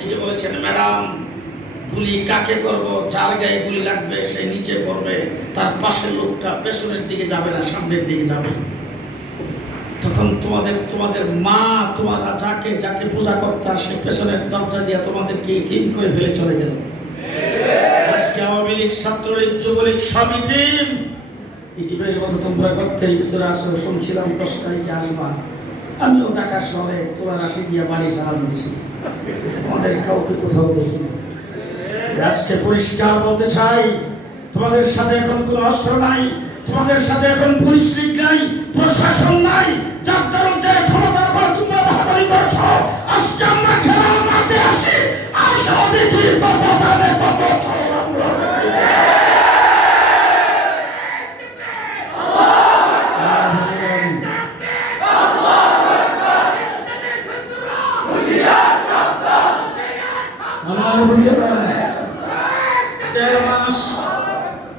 প্রধানমন্ত্রীকে বলেছেন, ম্যাডাম গুলি কাকে করব, যার গায়ে গুলি লাগবে সে নিচে পড়বে, তার পাশের লোকটা পেছনের দিকে যাবে না, সামনের দিকে যাবে। তখন তোমাদের মা, তোমরা যাকে যাকে পূজা করতে আসে পেছনের দরজা দিয়ে তোমাদেরকে ইতিম করে ফেলে চলে গেল। আজকে আওয়ামী লীগ, ছাত্রলীগ, যুবলীগ সমিতি ইতিমের মতো তোমরা করতেই ভিতরে আসো। শুনছিলাম 10 তারিখে আসবা, আমিও ঢাকা শহরে তোলার আসি দিয়ে বাড়ি চালান দিয়েছি, তোমাদের কাউকে কোথাও দেখিনি। আজকে পরিষ্কার বলতে চাই, তোমাদের সাথে এখন কোনো অস্ত্র নাই, তোমাদের সাথে এখন পুলিশ লীগ নাই, প্রশাসন নাই, যার কারণ যে ক্ষমতার পর তোমরা বাহাদুরি করছো। আজকে আমরা খেলার মাঠে আসি, আসো দেখি কত দামে কত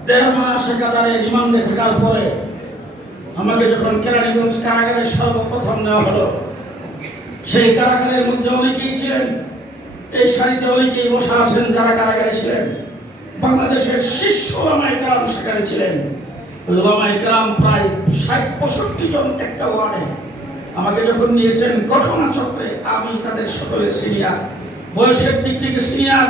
দেড় মাস একাধারে রিমান্ডে থাকার পরে আমাকে যখন কেরানীগঞ্জ কারাগারে সর্বপ্রথম নেওয়া হলো, সেই কারাগারের মধ্যে অনেকেই ছিলেন, এই সারিতে অনেকেই বসা আছেন যারা কারাগারে ছিলেন। বাংলাদেশের শীর্ষ ওলামায়ে কেরাম সেখানে ছিলেন। ওলামায়ে কেরাম প্রায় ৬০-৬৫ জন একটা ওয়ার্ডে। আমাকে যখন নিয়েছেন ঘটনা চক্রে, আমি তাদের সকলের সিনিয়র, বয়সের দিক থেকে সিনিয়র,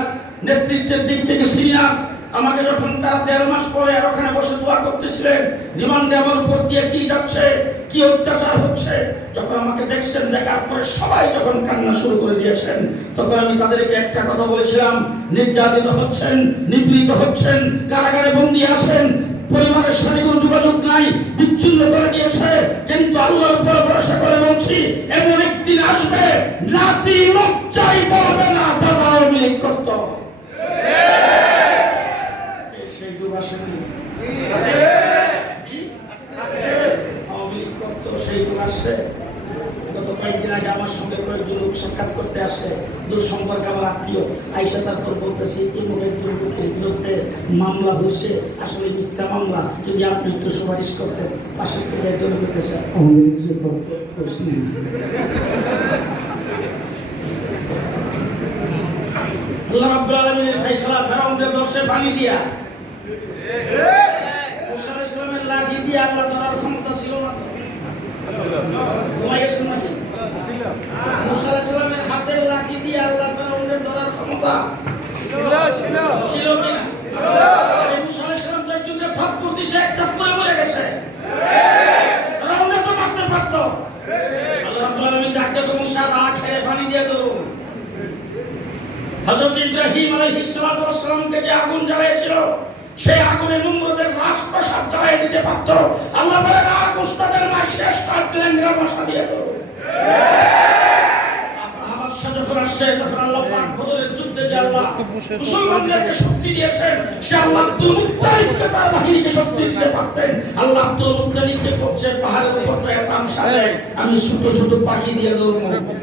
নেতৃত্বের দিক থেকে সিনিয়র। আমাকে যখন তারা ১.৫ মাস পরে আর ওখানে বসে দোয়া করতেছিলেন, রিমান্ডে আমার উপর দিয়ে কি যাচ্ছে, কি অত্যাচার হচ্ছে, যখন আমাকে দেখছেন, দেখার পরে সবাই যখন কান্না শুরু করে দিয়েছেন, তখন আমি তাদেরকে একটা কথা বলেছিলাম, নির্যাতিত হচ্ছেন, নিপীড়িত হচ্ছেন, কারাগারে বন্দী আছেন, পরিবারের সাথে কোনো যোগাযোগ নাই, বিচ্ছিন্ন করে দিয়েছে, কিন্তু আল্লাহর উপর ভরসা করে বলছি, এমন একদিন আসবে নাতি লজ্জায় বলবে না দাদা আওয়ামী লীগ করত। সেই যুগ আসেনি, আওয়ামী লীগ করত, সেই যুগ আসছে। গত কয়েকদিন আগে আমার সঙ্গে কয়েকজন লোক সাক্ষাৎ করতে আসছে, দূর সম্পর্কে আমার আত্মীয়। আইসা তারপর বলতেছি, এমন একজন লোকের বিরুদ্ধে মামলা হয়েছে, আসলে মিথ্যা মামলা, যদি আপনি একটু সুপারিশ করতেন। পাশের থেকে একজন বলতেছে, আল্লাহ রাব্বুল আলামিনের ফায়সালা, ফেরাউনকে দর্শে পানি দিয়া, মুসা আলাইহিস সালামের লাঠি দিয়ে আল্লাহ ধরার ক্ষমতা ছিল না তো? ঘুমাইয়েছেন নাকি? মুসা আলাইহিস সালামের হাতের লাঠি দিয়ে আল্লাহ ফেরাউনকে ধরার ক্ষমতা ছিল কিনা? মুসা আলাইহিস সালাম তো একজনকে থাপ্পড় দিছে, এক থাপ্পড়ে মরে গেছে। ফেরাউনকে তো মারতে পারত। আল্লাহ রাব্বুল আলামিন ডাকতে তো, মুসা রাখ খেয়ে পানি দিয়ে ধরুন। হযরত ইব্রাহিম আলাইহিস সালাতু ওয়াস সালামকে যে আগুন জ্বালিয়েছিল, সেই আগুনে নমরুদের রাজপ্রাসাদ জ্বালিয়ে দিতে পারত। আল্লাহ বলে, রাগ উস্তাদের মার শেষ কাট ল্যাংড়া মশা দিয়ে দাও। আব্রাহাম যখন আসছে, তখন আল্লাহ পাক বদরের যুদ্ধে যে আল্লাহ মুসলমানদেরকে শক্তি দিয়েছেন, সে আল্লাহ আব্দুল মুত্তালিবকে তার বাহিনীকে শক্তি দিতে পারতেন। আল্লাহ আব্দুল মুত্তালিবকে বলছে, পাহাড়ের উপর থেকে তামসা দেয়, আমি ছোট ছোট পাখি দিয়ে দৌড়বো।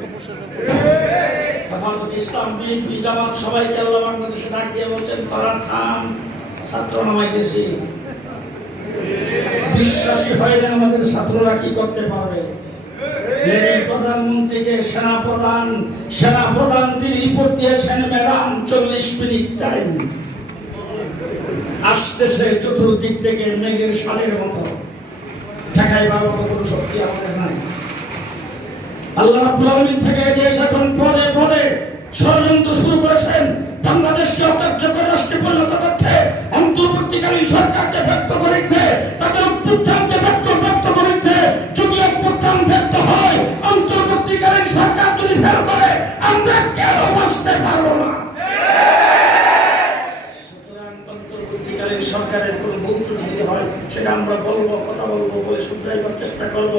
ইসলাম, বিএনপি, জামাত সবাইকে আল্লাহ বাংলাদেশে ডাক দিয়ে বলছেন, তারা থাম, ছাত্র নামাইতেছি। বিশ্বাসী হয়ে আমাদের ছাত্ররা কি করতে পারবে? প্রধানমন্ত্রীকে সেনাপ্রধান তিনি রিপোর্ট দিয়েছেন, ম্যাডাম 40 মিনিট টাইম আসতেছে চতুর্দিক থেকে মেঘের সালের মতো, ঠেকাইবার মতো কোনো শক্তি আমাদের নাই। আল্লাহ রাব্বুল আলামিন থেকে দেশ এখন পদে পদে ষড়যন্ত্র শুরু করেছেন, বাংলাদেশকে অকার্যকর রাষ্ট্রে পরিণত করতে, অন্তর্বর্তীকালীন সরকারকে ব্যর্থ করেছে, তাদের অভ্যুত্থানকে ব্যর্থ করেছে। যদি অভ্যুত্থান ব্যর্থ হয়, অন্তর্বর্তীকালীন সরকার যদি ফেল করে, আমরা কেউ বাঁচতে পারবো না। সুতরাং অন্তর্বর্তীকালীন সরকারের কোনো ভুল ত্রুটি হয়, সেটা আমরা বলবো, কথা বলবো, বলে শুধরাইবার চেষ্টা করবো।